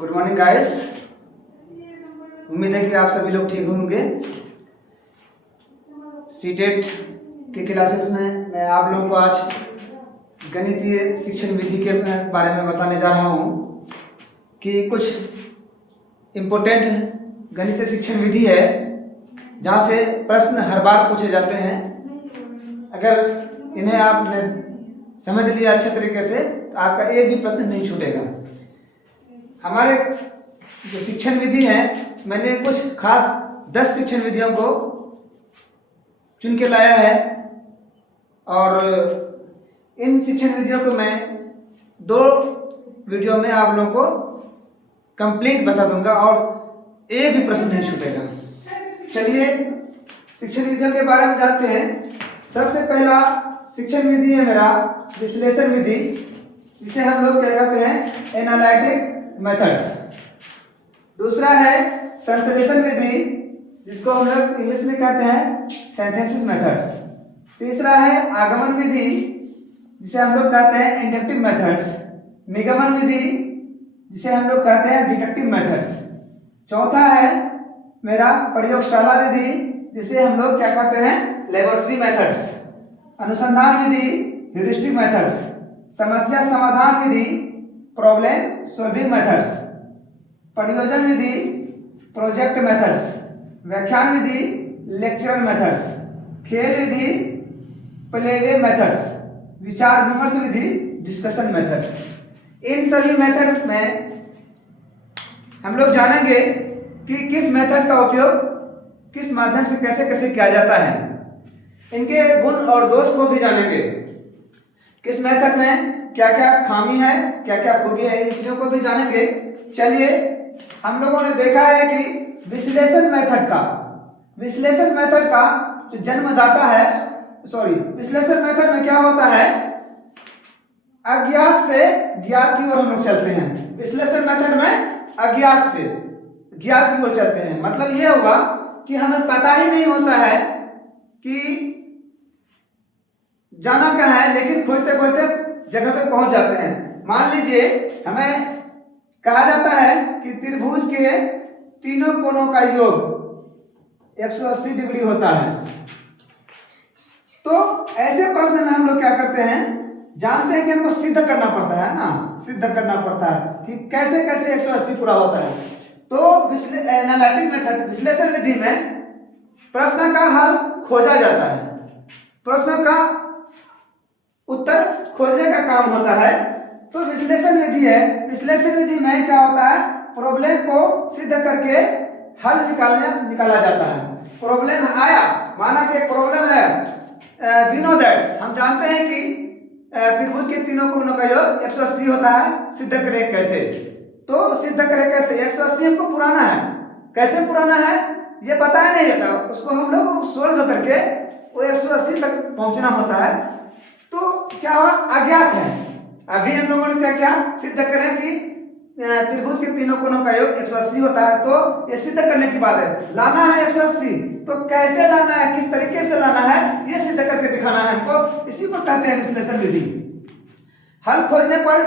Good morning guys. उम्मीद है कि आप सभी लोग ठीक होंगे। सीटेट के क्लासेस में मैं आप लोगों को आज गणितीय शिक्षण विधि के बारे में बताने जा रहा हूँ कि कुछ इम्पोर्टेंट गणितीय शिक्षण विधि है जहाँ से प्रश्न हर बार पूछे जाते हैं। अगर इन्हें आपने समझ लिया अच्छे तरीके से तो आपका एक भी प्रश्न नहीं छूटेगा। हमारे जो शिक्षण विधि है, मैंने कुछ खास 10 शिक्षण विधियों को चुन के लाया है और इन शिक्षण विधियों को मैं 2 वीडियो में आप लोगों को कंप्लीट बता दूंगा और एक भी प्रश्न नहीं छूटेगा। चलिए शिक्षण विधियों के बारे में जानते हैं। सबसे पहला शिक्षण विधि है मेरा विश्लेषण विधि, जिसे हम लोग क्या कहते हैं, एनालिटिक मेथड्स। दूसरा है संश्लेषण विधि, जिसको हम लोग इंग्लिश में कहते हैं सिंथेसिस मेथड्स। तीसरा है आगमन विधि, जिसे हम लोग कहते हैं इंडक्टिव मेथड्स। निगमन विधि, जिसे हम लोग कहते हैं डिडक्टिव मेथड्स। चौथा है मेरा प्रयोगशाला विधि, जिसे हम लोग क्या कहते हैं, लेबोरेटरी मेथड्स। अनुसंधान विधि, ह्यूरिस्टिक मेथड्स। समस्या समाधान विधि, प्रॉब्लम सॉल्विंग मेथड्स। परियोजन विधि, प्रोजेक्ट मेथड्स। व्याख्यान विधि, लेक्चरल मेथड्स। खेल विधि, प्लेवे मेथड्स। विचार विमर्श विधि, डिस्कशन मेथड्स। इन सभी मेथड में हम लोग जानेंगे कि किस मेथड का उपयोग किस माध्यम से कैसे कैसे किया जाता है। इनके गुण और दोष को भी जानेंगे। किस मेथड में क्या क्या खामी है, क्या क्या खूबी है, इन चीजों को भी जानेंगे। चलिए, हम लोगों ने देखा है कि विश्लेषण मेथड का जो जन्मदाता है, विश्लेषण मेथड में क्या होता है, अज्ञात से ज्ञात की ओर हम लोग चलते हैं। विश्लेषण मेथड में अज्ञात से ज्ञात की ओर चलते हैं। मतलब ये होगा कि हमें पता ही नहीं होता है कि जाना क्या है, लेकिन खोजते खोजते जगह पे पहुंच जाते हैं। मान लीजिए हमें कहा जाता है कि त्रिभुज के तीनों कोणों का योग 180 डिग्री होता है। तो ऐसे प्रश्न में हम लोग क्या करते हैं, जानते हैं कि हमको सिद्ध करना पड़ता है ना, सिद्ध करना पड़ता है कि कैसे कैसे 180 पूरा होता है। तो एनालिटिक मेथड विश्लेषण विधि में प्रश्न का हल खोजा जाता है, प्रश्न का उत्तर खोजने का काम होता है। तो विश्लेषण विधि है, विश्लेषण विधि में क्या होता है, प्रॉब्लम को सिद्ध करके हल निकाला जाता है। प्रॉब्लम आया, माना कि एक प्रॉब्लम है, वी नो दैट, हम जानते हैं कि त्रिभुज के तीनों कोणों का योग 180 होता है। सिद्ध करें कैसे, तो सिद्ध करें कैसे, 180 हमको पुराना है, कैसे पुराना है ये बताया नहीं जाता, उसको हम लोग सोल्व करके वो 180 तक पहुंचना होता है। तो क्या हुआ, अज्ञात है। अभी हम लोगों ने क्या किया, सिद्ध करें कि त्रिभुज के तीनों कोणों का योग 180 होता है। तो ये सिद्ध करने की बात है, लाना है 180, तो कैसे लाना है, किस तरीके से लाना है, ये सिद्ध करके दिखाना है हमको। इसी को कहते हैं विश्लेषण विधि। हल खोजने पर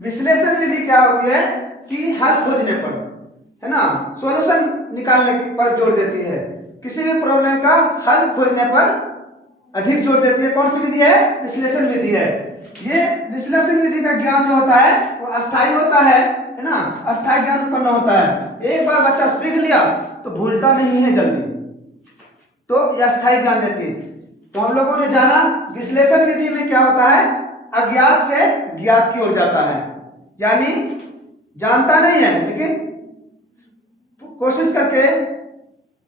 विश्लेषण विधि क्या होती है कि हल खोजने पर, है ना, सॉल्यूशन निकालने पर जोर देती है। किसी भी प्रॉब्लम का हल खोजने पर अधिक जोर देती है। कौन सी विधि है, विश्लेषण विधि है। ये विश्लेषण विधि का ज्ञान जो होता है वो अस्थायी होता है ना, अस्थायी ज्ञान उत्पन्न होता है। एक बार बच्चा सीख लिया तो भूलता नहीं है जल्दी, तो यह अस्थायी ज्ञान देती है। तो हम लोगों ने जाना विश्लेषण विधि में क्या होता है, अज्ञात से ज्ञात की ओर जाता है, यानी जानता नहीं है लेकिन कोशिश करके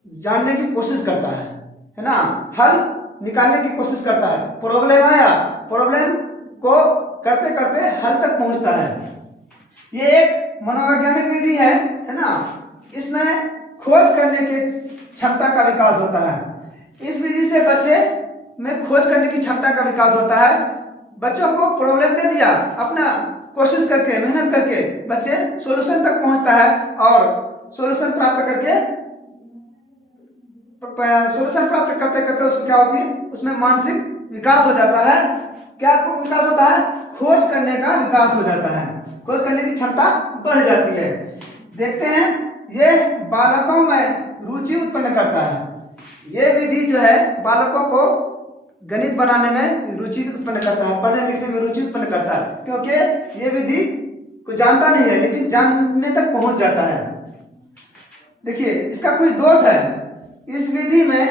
जानने की कोशिश करता है ना, हल निकालने की कोशिश करता है। प्रॉब्लम आया, प्रॉब्लम को करते करते हल तक पहुंचता है। ये एक मनोवैज्ञानिक विधि है ना। इसमें खोज करने की क्षमता का विकास होता है। इस विधि से बच्चे में खोज करने की क्षमता का विकास होता है। बच्चों को प्रॉब्लम दे दिया, अपना कोशिश करके मेहनत करके बच्चे सॉल्यूशन तक पहुंचता है और सॉल्यूशन प्राप्त करते करते उसको क्या होती है, उसमें मानसिक विकास हो जाता है। क्या विकास होता है, खोज करने का विकास हो जाता है। खोज करने की क्षमता बढ़ जाती है। देखते हैं, ये बालकों में रुचि उत्पन्न करता है। ये विधि जो है बालकों को गणित बनाने में रुचि उत्पन्न करता है, पढ़ने लिखने में रुचि उत्पन्न करता है, क्योंकि ये विधि को जानता नहीं है लेकिन जानने तक पहुंच जाता है। देखिए, इसका कुछ दोष है। इस विधि में,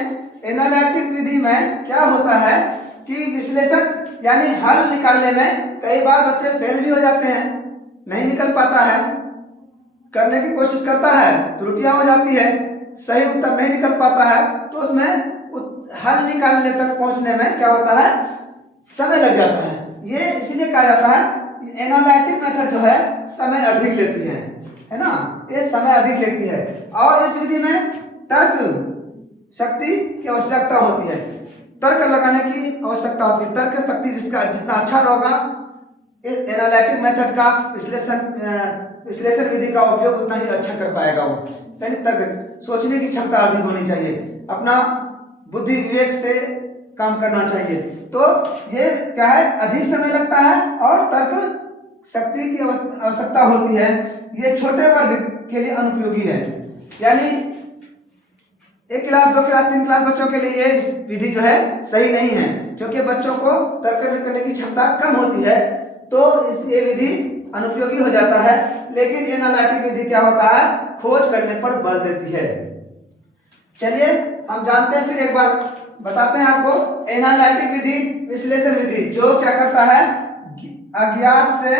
एनालिटिक विधि में क्या होता है कि विश्लेषण यानी हल निकालने में कई बार बच्चे फेल भी हो जाते हैं, नहीं निकल पाता है, करने की कोशिश करता है, त्रुटियां हो जाती है, सही उत्तर नहीं निकल पाता है, तो उसमें हल निकालने तक पहुंचने में क्या होता है, समय लग जाता है। ये इसलिए कहा जाता है एनालिटिक मेथड जो है समय अधिक लेती है ना, ये समय अधिक लेती है। और इस विधि में तर्क शक्ति की आवश्यकता होती है, तर्क लगाने की आवश्यकता होती है। तर्क शक्ति जिसका जितना अच्छा होगा, एनालिटिक मेथड का विश्लेषण विधि का उपयोग उतना ही अच्छा कर पाएगा वो। यानी तर्क, सोचने की क्षमता अधिक होनी चाहिए, अपना बुद्धि विवेक से काम करना चाहिए। तो ये क्या है, अधिक समय लगता है और तर्क शक्ति की आवश्यकता होती है। ये छोटे वर्ग के लिए अनुपयोगी है, यानी 1 क्लास 2 क्लास 3 क्लास बच्चों के लिए ये विधि जो है सही नहीं है, क्योंकि बच्चों को तर्क करने की क्षमता कम होती है, तो ये विधि अनुपयोगी हो जाता है। लेकिन एनालिटिक विधि क्या होता है, खोज करने पर बल देती है। चलिए हम जानते हैं, फिर एक बार बताते हैं आपको। एनालिटिक विधि विश्लेषण विधि जो क्या करता है, अज्ञात से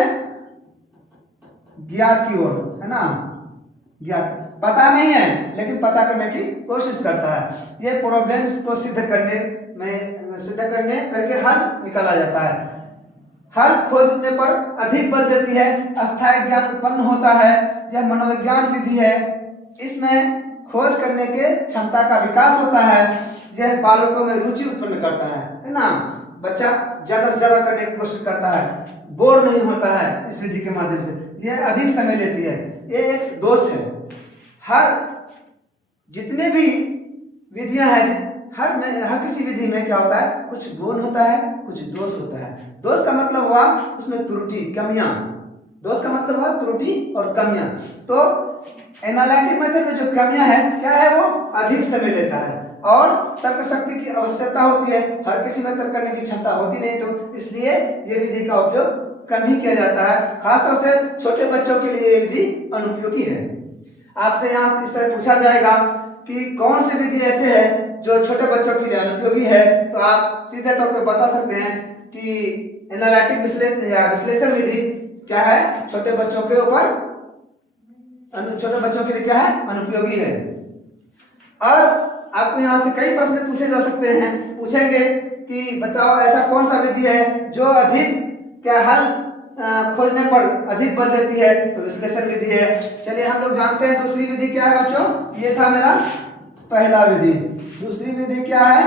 ज्ञात की ओर, है ना, ज्ञात पता नहीं है लेकिन पता करने की कोशिश करता है। ये प्रॉब्लम्स को सिद्ध करने करके हल निकाला जाता है। हल खोजने पर अधिक बल देती है, अस्थायी ज्ञान उत्पन्न होता है। यह मनोविज्ञान विधि है, इसमें खोज करने के क्षमता का विकास होता है। यह बालकों में रुचि उत्पन्न करता है ना, बच्चा ज्यादा से ज्यादा करने की कोशिश करता है, बोर नहीं होता है इस विधि के माध्यम से। यह अधिक समय लेती है, ये एक दोष है। हर जितने भी विधियां हैं, हर किसी विधि में क्या होता है, कुछ गुण होता है, कुछ दोष होता है। दोष का मतलब हुआ उसमें त्रुटि, कमियां। दोष का मतलब हुआ त्रुटि और कमियां। तो एनालिटिक मेथड में जो कमियां हैं, क्या है, वो अधिक समय लेता है और तर्क शक्ति की आवश्यकता होती है। हर किसी में तर्क करने की क्षमता होती नहीं, तो इसलिए ये विधि का उपयोग कम ही किया जाता है। खासतौर से छोटे बच्चों के लिए ये विधि अनुपयोगी है। आपसे यहाँ इससे पूछा जाएगा कि कौन सी विधि ऐसे है जो छोटे बच्चों के लिए अनुपयोगी है, तो आप सीधे तौर पे बता सकते हैं कि एनालिटिक विश्लेषण विधि क्या है, छोटे बच्चों के लिए क्या है, अनुपयोगी है। और आपको यहाँ से कई प्रश्न पूछे जा सकते हैं, पूछेंगे कि बताओ ऐसा कौन सा विधि है जो अधिक क्या हल खोजने पर अधिक बल देती है, तो विश्लेषण विधि है। चलिए हम लोग जानते हैं दूसरी विधि क्या है बच्चों, ये था मेरा पहला विधि। दूसरी विधि क्या है,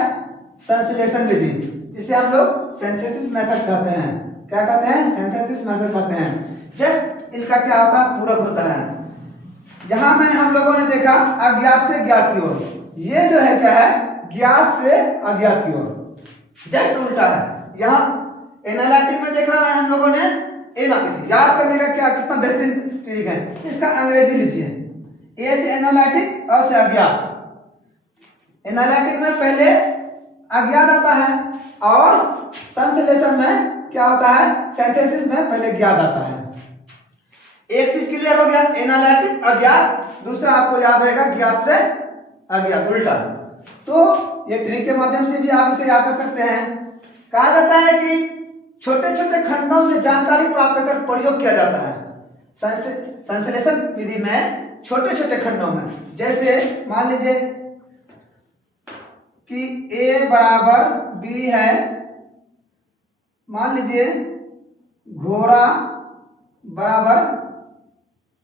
संश्लेषण विधि, जिसे हम लोग सिंथेसिस मेथड कहते हैं। क्या कहते हैं, सिंथेसिस मेथड कहते हैं। जस्ट इनका क्या होता है, पूरक होता है। यहाँ में हम लोगों ने देखा अज्ञात से ज्ञात की ओर, ये जो है क्या है, ज्ञात से अज्ञात की ओर, जस्ट उल्टा है। यहाँ एनालिटिक में देखा है हम लोगों ने, याद करने का क्या कितना बेहतरीन तरीका है, इसका अंग्रेजी लीजिए। ए से एनालिटिक, अ से अज्ञात। एनालिटिक में पहले अज्ञात आता है और संश्लेषण में क्या होता है, सिंथेसिस में पहले ज्ञात आता है। एक चीज क्लियर हो गया, एनालिटिक अज्ञात, दूसरा आपको याद रहेगा ज्ञात से अज्ञात, उल्टा। तो ये ट्रिक के माध्यम से भी आप इसे याद कर सकते हैं। कहा जाता है कि छोटे छोटे खंडों से जानकारी प्राप्त कर प्रयोग किया जाता है संश्लेषण विधि में। छोटे छोटे खंडों में, जैसे मान लीजिए कि A बराबर B है, मान लीजिए घोड़ा बराबर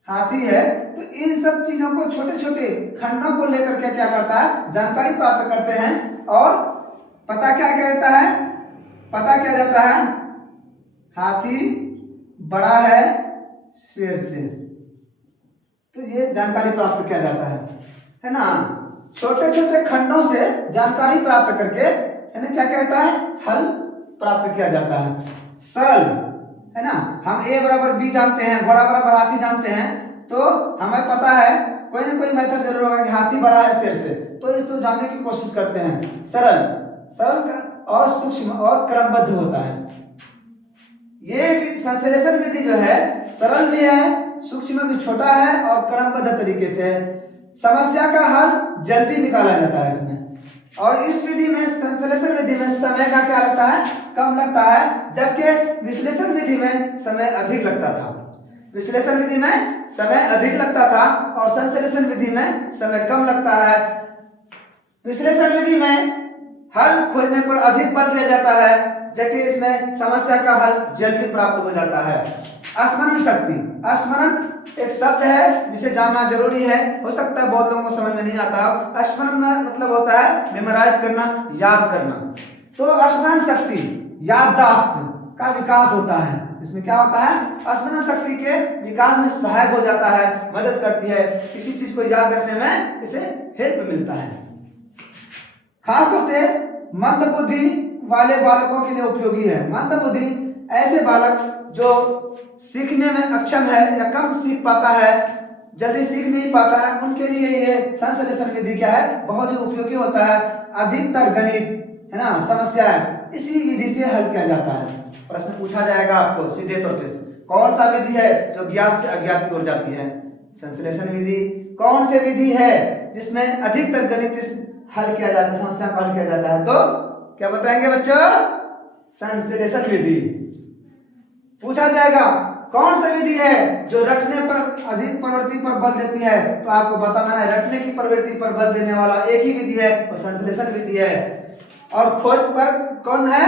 हाथी है, तो इन सब चीजों को छोटे छोटे खंडों को लेकर के क्या करता है, जानकारी प्राप्त करते हैं और पता क्या कहता है, पता क्या जाता है, हाथी बड़ा है शेर से, तो ये जानकारी प्राप्त किया जाता है ना। छोटे छोटे खंडों से जानकारी प्राप्त करके, है ना, क्या कहता है, हल प्राप्त किया जाता है। सरल, है ना। हम a बराबर b जानते हैं, घोड़ा बराबर हाथी जानते हैं, तो हमें पता है कोई ना कोई मेथड जरूर होगा कि हाथी बड़ा है शेर से, तो इसको जानने की कोशिश करते हैं। सरल सरल और सूक्ष्म और क्रमबद्ध होता है। ये संश्लेषण विधि जो है सरल भी है, सूक्ष्म भी छोटा है और क्रमबद्ध तरीके से है। समस्या का हल जल्दी निकाला जाता है इसमें। और इस विधि में, संश्लेषण विधि में समय का क्या लगता है, कम लगता है, जबकि विश्लेषण विधि में समय अधिक लगता था। विश्लेषण विधि में समय अधिक लगता था और संश्लेषण विधि में समय कम लगता है। विश्लेषण विधि में हल खोजने पर अधिक बल दिया जाता है, जबकि इसमें समस्या का हल जल्दी प्राप्त हो जाता है। स्मरण शक्ति, स्मरण एक शब्द है जिसे जानना जरूरी है, हो सकता है बहुत लोगों को समझ में नहीं आता। स्मरण मतलब होता है मेमोराइज करना, याद करना। तो स्मरण शक्ति, याददाश्त का विकास होता है। इसमें क्या होता है, स्मरण शक्ति के विकास में सहायक हो जाता है, मदद करती है, किसी चीज को याद रखने में इसे हेल्प मिलता है। खासतौर से मंद बुद्धि वाले बालकों के लिए उपयोगी है। मंद बुद्धि ऐसे बालक जो सीखने में अक्षम है या कम सीख पाता है, जल्दी सीख नहीं पाता है, उनके लिए ये संश्लेषण विधि क्या है, बहुत ही उपयोगी होता है। अधिकतर गणित है ना समस्याएं इसी विधि से हल किया जाता है। प्रश्न पूछा जाएगा आपको सीधे तौर पे, कौन सा विधि है जो ज्ञात से अज्ञात की ओर जाती है, संश्लेषण विधि। कौन सी विधि है जिसमें अधिकतर गणित हल किया जाता है, समस्या को हल किया जाता है, तो क्या बताएंगे बच्चों, संश्लेषण विधि। पूछा जाएगा कौन सी विधि है जो रटने पर अधिक प्रवृत्ति पर बल देती है, तो आपको बताना है रटने की प्रवृत्ति पर बल देने वाला एक ही विधि है, वो संश्लेषण विधि है। और खोज पर कौन है,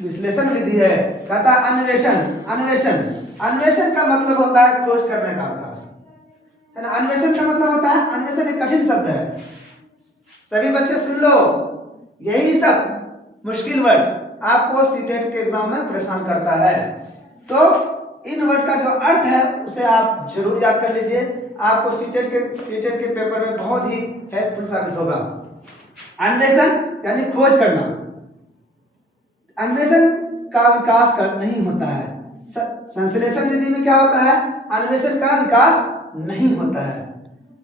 विश्लेषण विधि है। कहता अन्वेषण, अन्वेषण, अन्वेषण का मतलब होता है खोज करने का विकास, है ना। अन्वेषण का मतलब होता है, अन्वेषण एक कठिन शब्द है, सभी बच्चे सुन लो, यही सब मुश्किल वर्ड आपको सीटेट के एग्जाम में परेशान करता है। तो इन वर्ड का जो अर्थ है उसे आप जरूर याद कर लीजिए, आपको सीटेट के पेपर में बहुत ही हेल्पफुल साबित होगा। अन्वेषण यानी खोज करना, अन्वेषण का विकास नहीं होता है। संश्लेषण विधि में क्या होता है, अन्वेषण का विकास नहीं होता है।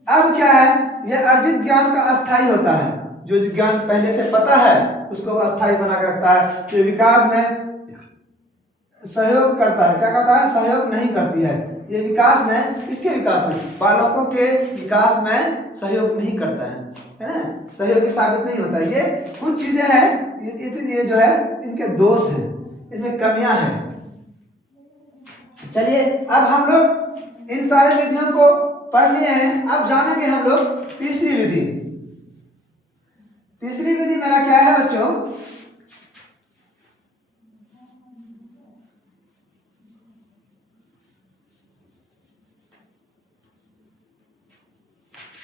अब क्या है, यह अर्जित ज्ञान का अस्थायी होता है, जो ज्ञान पहले से पता है उसको अस्थायी बना के रखता है, जो विकास में सहयोग करता है, क्या करता है, सहयोग नहीं करती है। ये विकास में, इसके विकास में, बालकों के विकास में सहयोग नहीं करता है ना, सहयोगी साबित नहीं होता है। ये कुछ चीजें हैं, ये जो है इनके दोष हैं, इसमें कमियां हैं। चलिए अब हम लोग इन सारे विधियों को पढ़ लिए हैं, अब जानेंगे हम लोग तीसरी विधि। तीसरी विधि मेरा क्या है बच्चों,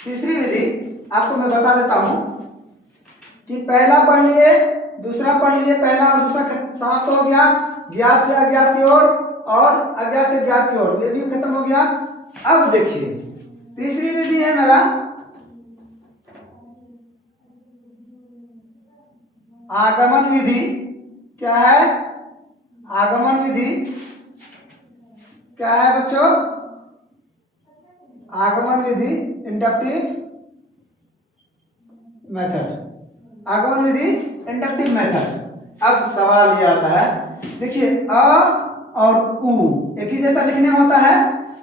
तीसरी विधि आपको मैं बता देता हूं कि पहला पढ़ लिए, दूसरा पढ़ लिए, पहला और दूसरा समाप्त हो गया, ज्ञात से अज्ञात की ओर और अज्ञात से ज्ञात की ओर, ये भी खत्म हो गया। अब देखिए तीसरी विधि है मेरा आगमन विधि। क्या है, आगमन विधि क्या है बच्चों, आगमन विधि, इंडक्टिव मेथड, आगमन विधि इंडक्टिव मेथड। अब सवाल ये आता है, देखिए अ और उ एक ही जैसा लिखने में होता है,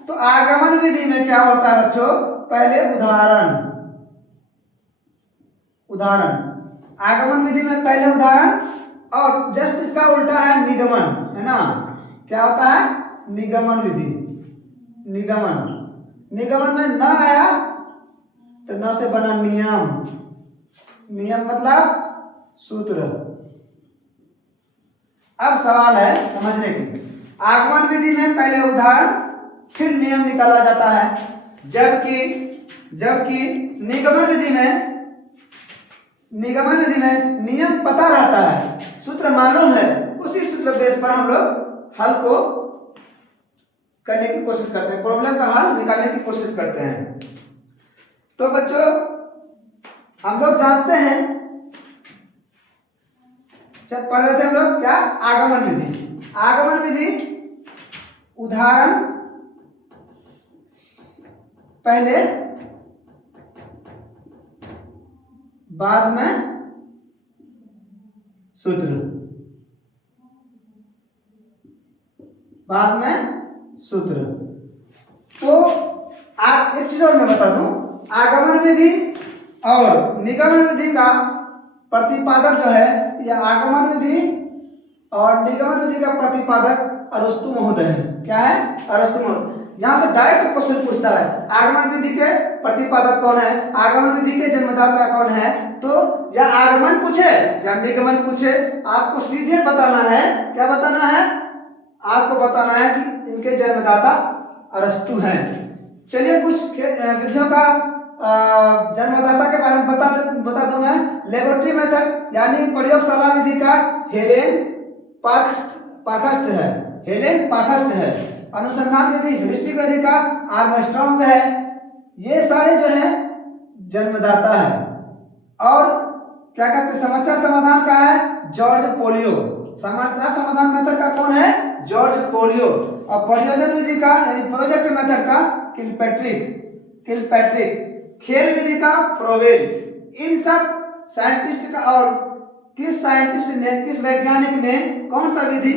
तो आगमन विधि में क्या होता है बच्चों, पहले उदाहरण, उदाहरण, आगमन विधि में पहले उदाहरण और जस्ट इसका उल्टा है निगमन, है ना। क्या होता है, निगमन विधि, निगमन, निगमन में न आया तो न से बना नियम, नियम मतलब सूत्र। अब सवाल है समझने की, आगमन विधि में पहले उदाहरण फिर नियम निकाला जाता है, जबकि निगमन विधि में, निगमन विधि में नियम पता रहता है, सूत्र मालूम है, उसी सूत्र बेस पर हम लोग हल को करने की कोशिश करते हैं, प्रॉब्लम का हल निकालने की कोशिश करते हैं। तो बच्चों हम लोग जानते हैं, चल पढ़ रहे थे हम लोग क्या, आगमन विधि। आगमन विधि उदाहरण पहले बाद में सूत्र, बाद में सूत्र। तो आप एक चीज और मैं बता दूं, आगमन विधि और निगमन विधि का प्रतिपादक जो है, यह आगमन विधि और निगमन विधि का प्रतिपादक अरस्तु महोदय है। क्या है? अरस्तु महोदय। यहां से डायरेक्ट क्वेश्चन पूछता है, आगमन विधि के प्रतिपादक कौन है, आगमन विधि के जन्मदाता कौन है। तो या आगमन पूछे या निगमन पूछे, आपको सीधे बताना है। क्या बताना है? आपको बताना है कि इनके जन्मदाता अरस्तु हैं। चलिए कुछ विधियों का जन्मदाता के बारे में बता दूं मैं। लेबोरेटरी मेथड यानी प्रयोगशाला विधि का हेलेन पार्खस्ट है, हेलेन पार्खस्ट है। अनुसंधान विधि ह्यूरिस्टिक विधि का आर्मस्ट्रांग है। ये सारे जो है जन्मदाता है। और क्या कहते हैं, समस्या समाधान का है जॉर्ज पोलियो। समस्या समाधान मेथड का कौन है? George polio. और प्रयोजन विधि का यानी प्रोजेक्ट मेथड का किलपैट्रिक। खेल विधि का फ्रोवेल। इन सब साइंटिस्ट का, और किस साइंटिस्ट ने, किस वैज्ञानिक ने कौन सा विधि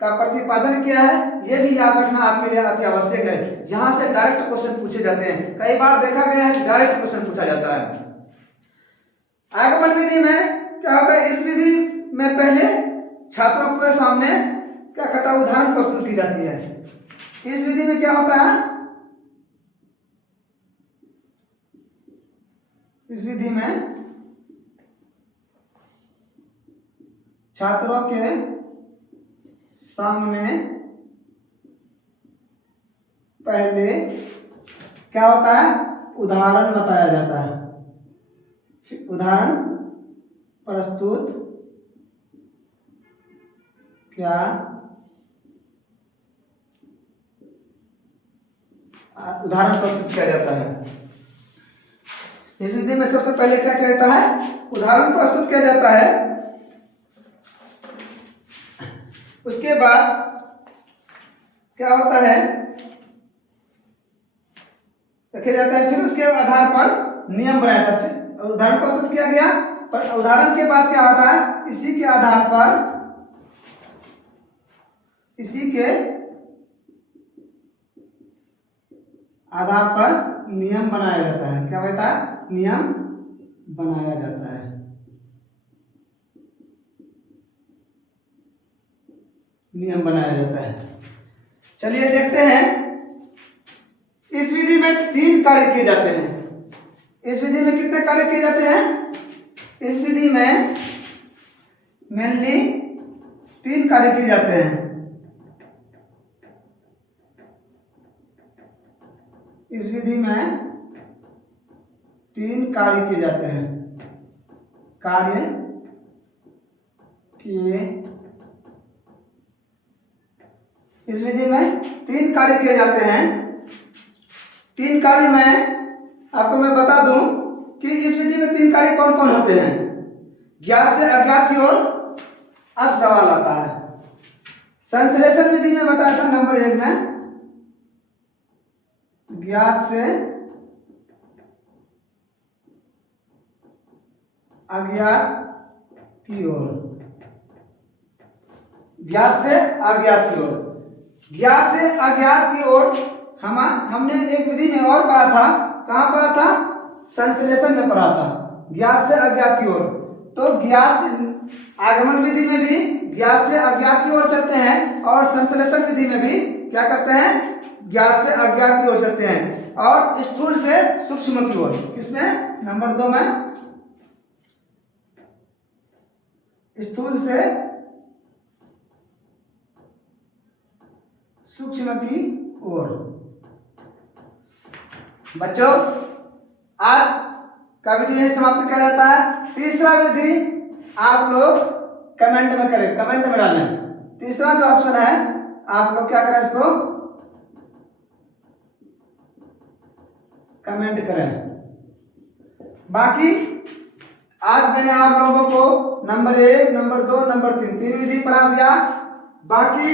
का प्रतिपादन किया है, यह भी याद रखना आपके लिए अति आवश्यक है। यहां से डायरेक्ट क्वेश्चन पूछे जाते हैं। कई बार देखा गया है कि डायरेक्ट क्वेश्चन पूछा जाता है। आगमन विधि में क्या होता है, इस विधि में पहले छात्रों के सामने क्या कहता है, उदाहरण प्रस्तुत की जाती है। इस विधि में क्या होता है, इस विधि में छात्रों के सामने पहले क्या होता है, उदाहरण बताया जाता है। उदाहरण प्रस्तुत क्या उदाहरण प्रस्तुत किया जाता है। इस विधि में सबसे पहले क्या किया जाता है, उदाहरण प्रस्तुत किया जाता है। उसके बाद क्या होता है, रखे जाता है। फिर उसके आधार पर नियम बनाया जाता है। फिर उदाहरण प्रस्तुत किया गया, पर उदाहरण के बाद क्या होता है, इसी के आधार पर, इसी के आधार पर नियम बनाया जाता है। क्या होता है, नियम बनाया जाता है। नियम बनाया जाता है। चलिए देखते हैं। इस विधि में 3 कार्य किए जाते हैं। इस विधि में कितने कार्य किए जाते हैं? इस विधि में मेनली 3 कार्य किए जाते हैं। इस विधि में 3 कार्य किए जाते हैं। कार्य किए, इस विधि में 3 कार्य किए जाते हैं। 3 कार्य में आपको मैं बता दूं कि इस विधि में 3 कार्य कौन कौन होते हैं। ज्ञात से अज्ञात की ओर अब सवाल आता है। संश्लेषण विधि में बताया था नंबर 1 में, ज्ञात से अज्ञात की ओर, ज्ञात से अज्ञात की ओर। ज्ञात से अज्ञात की ओर हमने एक विधि में और पढ़ा था। कहां पढ़ा था? संश्लेषण में पढ़ा था, ज्ञात से अज्ञात की ओर। तो ज्ञात से आगमन विधि में भी ज्ञात से अज्ञात की ओर चलते हैं, और संश्लेषण विधि में भी क्या करते हैं, ज्ञात से अज्ञात की ओर चलते हैं, और स्थूल से सूक्ष्म की ओर। किसमें? नंबर 2 में, स्थूल से सूक्ष्म की ओर। बच्चों आज का वीडियो यही समाप्त किया जाता है। तीसरा विधि आप लोग कमेंट में करें, कमेंट में डालें। तीसरा जो ऑप्शन है आप लोग क्या करें, इसको कमेंट करें। बाकी आज मैंने आप लोगों को नंबर 1, नंबर 2, नंबर 3 तीन विधि पढ़ा दिया। बाकी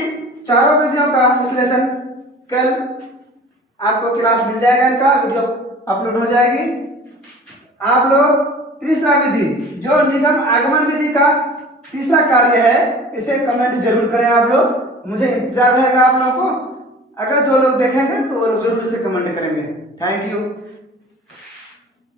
चारों विधियों का विश्लेषण कल आपको क्लास मिल जाएगा, इनका वीडियो अपलोड हो जाएगी। आप लोग तीसरा विधि जो निगम आगमन विधि का तीसरा कार्य है, इसे कमेंट जरूर करें आप लोग, मुझे इंतजार रहेगा आप लोगों को। अगर जो लोग देखेंगे तो वो लोग जरूर इसे कमेंट करेंगे। Thank you.